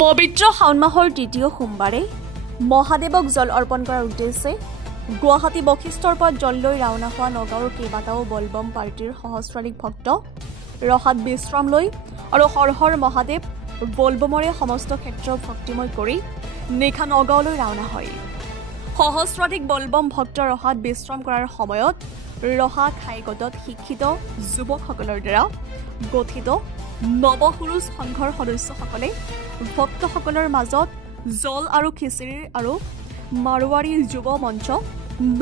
পবিত্ৰ শাওণ মাহৰ দ্বিতীয় সোমবাৰে মহাদেৱক জল অৰ্পণ কৰাৰ উদ্দেশ্যে গুৱাহাটী বশিষ্ঠৰ পৰা জল লৈ ৰাওনা হোৱা নগাঁৱৰ কেইবাটাও বলবম পাৰ্টিৰ সহস্ৰাধিক ভক্ত ৰহাত বিশ্ৰাম লৈ আৰু হৰ হৰ মহাদেৱ বলবমৰে সমস্ত ক্ষেত্ৰ ভক্তিময় কৰি নিশা নগাঁৱলৈ ৰাওনা হয়। সহস্ৰাধিক বলবম ভক্ত ৰহাত বিশ্ৰাম কৰাৰ সময়ত ৰহা খাইগদত শিক্ষিত যুৱকসকলৰ দ্বাৰা গঠিত নৱসুৰুজ সংঘৰ সদস্যসকলে ভক্তসকলৰ মাজত জল আৰু খিচিৰি আৰু মাৰোৱাৰী যুৱ মঞ্চ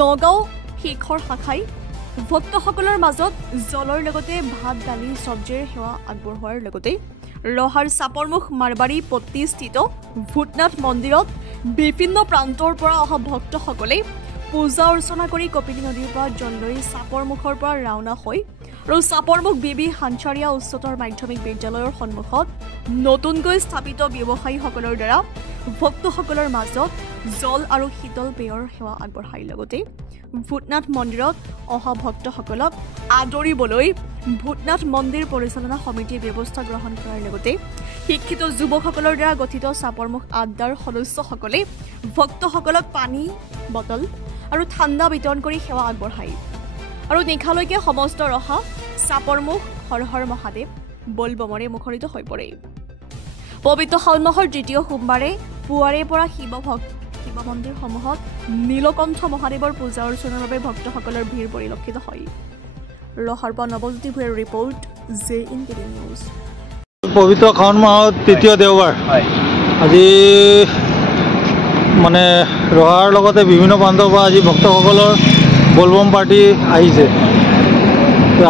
নগাঁও শিখৰ শাখাই ভক্তসকলৰ মাজত জলৰ লগতে ভাত দালি চব্জিৰ সেৱা আগবঢ়োৱাৰ লগতে ৰহাৰ চাপৰমুখ মাৰবাৰী পট্টিস্থিত ভূতনাথ মন্দিৰত বিভিন্ন প্ৰান্তৰ পৰা অহা ভক্তসকলে পূজা অৰ্চনা কৰি কপিলী নদীৰ পৰা জল লৈ চাপৰমুখৰ পৰা ৰাওনা হৈ আৰু চাপৰমুখ বিবি হাঞ্চাৰিয়া উচ্চতৰ মাধ্যমিক বিদ্যালয়ৰ সন্মুখত নতুনকৈ স্থাপিত ব্যৱসায়ীসকলৰ দ্বাৰা ভক্তসকলৰ মাজত জল আৰু শীতল পেয়ৰ সেৱা আগবঢ়াই লগতে ভূতনাথ মন্দিৰত অহা ভক্তসকলক আদৰিবলৈ ভূতনাথ মন্দিৰ পৰিচালনা সমিতিয়ে ব্যৱস্থা গ্ৰহণ কৰাৰ লগতে শিক্ষিত যুৱকসকলৰ দ্বাৰা গঠিত চাপৰমুখ আড্ডাৰ সদস্যসকলে ভক্তসকলক পানী বটল আৰু ঠাণ্ডা বিতৰণ কৰি সেৱা আগবঢ়ায় আৰু নিশালৈকে সমস্ত ৰহা চাপৰমুখ হৰ হৰ মহাদেৱ বলবমৰে মুখৰিত হৈ পৰে। পবিত্ৰ শাওণ মাহৰ দ্বিতীয় সোমবাৰে পুৱাৰে পৰা শিৱ মন্দিৰসমূহত নীলকণ্ঠ মহাদেৱৰ পূজা অৰ্চনাৰ বাবে ভক্তসকলৰ ভিৰ পৰিলক্ষিত হয়। ৰহাৰ পৰা নৱজ্যোতি ভূঞাৰ ৰিপৰ্ট JNTV নিউজ। পবিত্ৰ শাওণ মাহত তৃতীয় দেওবাৰ আজি মানে ৰহাৰ লগতে বিভিন্ন প্ৰান্তৰ পৰা আজি ভক্তসকলৰ বলবম পাৰ্টি আহিছে।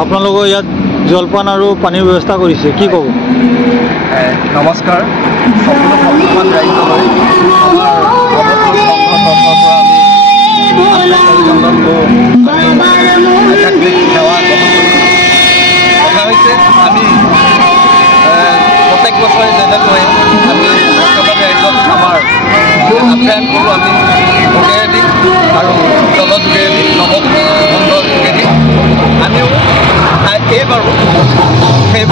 আপোনালোকৰ ইয়াত জলপান আৰু পানীৰ ব্যৱস্থা কৰিছে, কি ক'ব? নমস্কাৰ, সকলো ভক্তমান ৰাইজলৈ আমাৰ আধ্যাত্মিক সেৱা কথা হৈছে আমি প্ৰত্যেক বছৰে যেনেকৈ আমি ভক্তবাদী ৰাইজক আমাৰ আপ্যায়ন কৰোঁ, আমি ভোগেৰেদি আৰু জলৰ যোগেদি নৱবন্ধৰ যোগেদি আমিও এইবাৰো সেই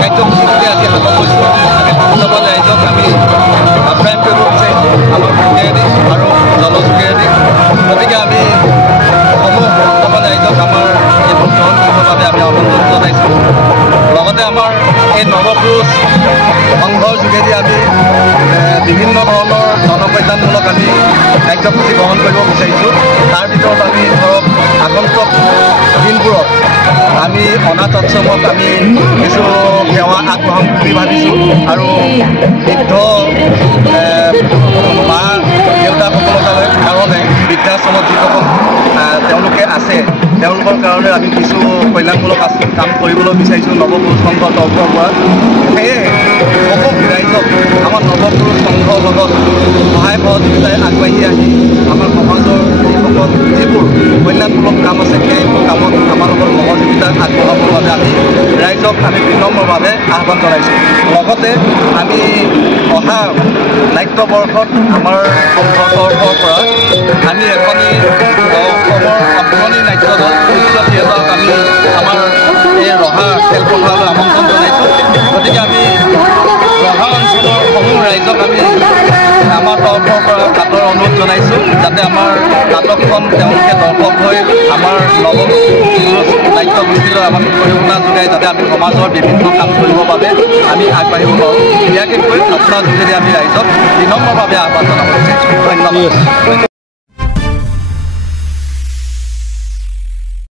কাৰ্যসূচীটোতে আজি হাতত লৈছোঁ। আমি ভক্তবাদী ৰাইজক আমি আপ্যায়ন কৰিব বিচাৰিছোঁ আমাৰ ভোগেৰেদি আৰু জলৰ যোগেদি। গতিকে আমি সমূহ ভক্তবাদী ৰাইজক আমাৰ এই ভোটগ্ৰহণ কৰিবৰ বাবে আমি আমন্ত্ৰণ জনাইছোঁ। লগতে আমাৰ এই নৱপুৰুষ সংঘৰ যোগেদি আমি বিভিন্ন ধৰণৰ জনকল্যাণমূলক আমি কাৰ্যসূচী গ্ৰহণ কৰিব বিচাৰিছোঁ। তাৰ ভিতৰত আমি ধৰক আগন্তুক দিনবোৰত আমি অনাথ আশ্ৰমত আমি কিছু সেৱা আগবঢ়াম বুলি ভাবিছোঁ আৰু বৃদ্ধ মা দেউতাসকলৰ কাৰণে বৃদ্ধাশ্ৰমত যিসকল তেওঁলোকে আছে তেওঁলোকৰ কাৰণে আমি কিছু কল্যাণমূলক কাম কৰিবলৈ বিচাৰিছোঁ নৱপুৰুষ সংঘৰ তৰফৰ পৰা। সেয়ে সকলো ৰাইজক আমাৰ নৱপুৰুষ সংঘৰ লগত সহায় সহযোগিতাই আগবাঢ়ি আহি আমাৰ সমাজৰ যিসকল যিবোৰ কল্যাণমূলক কাম আছে সেইবোৰ কামত আমাৰ লগত সহযোগিতা আগবঢ়াবৰ বাবে আমি ৰাইজক আমি বিনম্ৰভাৱে আহ্বান জনাইছোঁ। লগতে আমি অহা নাট্যবৰ্ষত আমাৰ সংঘৰ তৰফৰ পৰা আমি এখনি অসমৰ অগ্ৰণী নাট্য দল উচ্চ থিয়েটাৰক আমি আমাৰ এই ৰহা খেলপথাৰলৈ আমন্ত্ৰণ জনাইছোঁ। গতিকে আমি ৰহা অঞ্চলৰ সমূহ ৰাইজক আমি আমাৰ তৰফৰ পৰা আদৰ অনুৰোধ জনাইছোঁ যাতে আমাৰ নাটকখন তেওঁলোকে দৰ্শক হৈ আমাৰ নৱপুৰুষ নাট্যগোষ্ঠীলৈ আমাক অৰিহণা যোগাই যাতে আমি সমাজৰ বিভিন্ন কাম কৰিবৰ বাবে আমি আগবাঢ়িব পাৰোঁ। ইয়াকে কৈ আপোনাৰ যোগেদি আমি ৰাইজক বিনম্ৰভাৱে আহ্বান জনাব বিচাৰিছোঁ। ধন্যবাদ।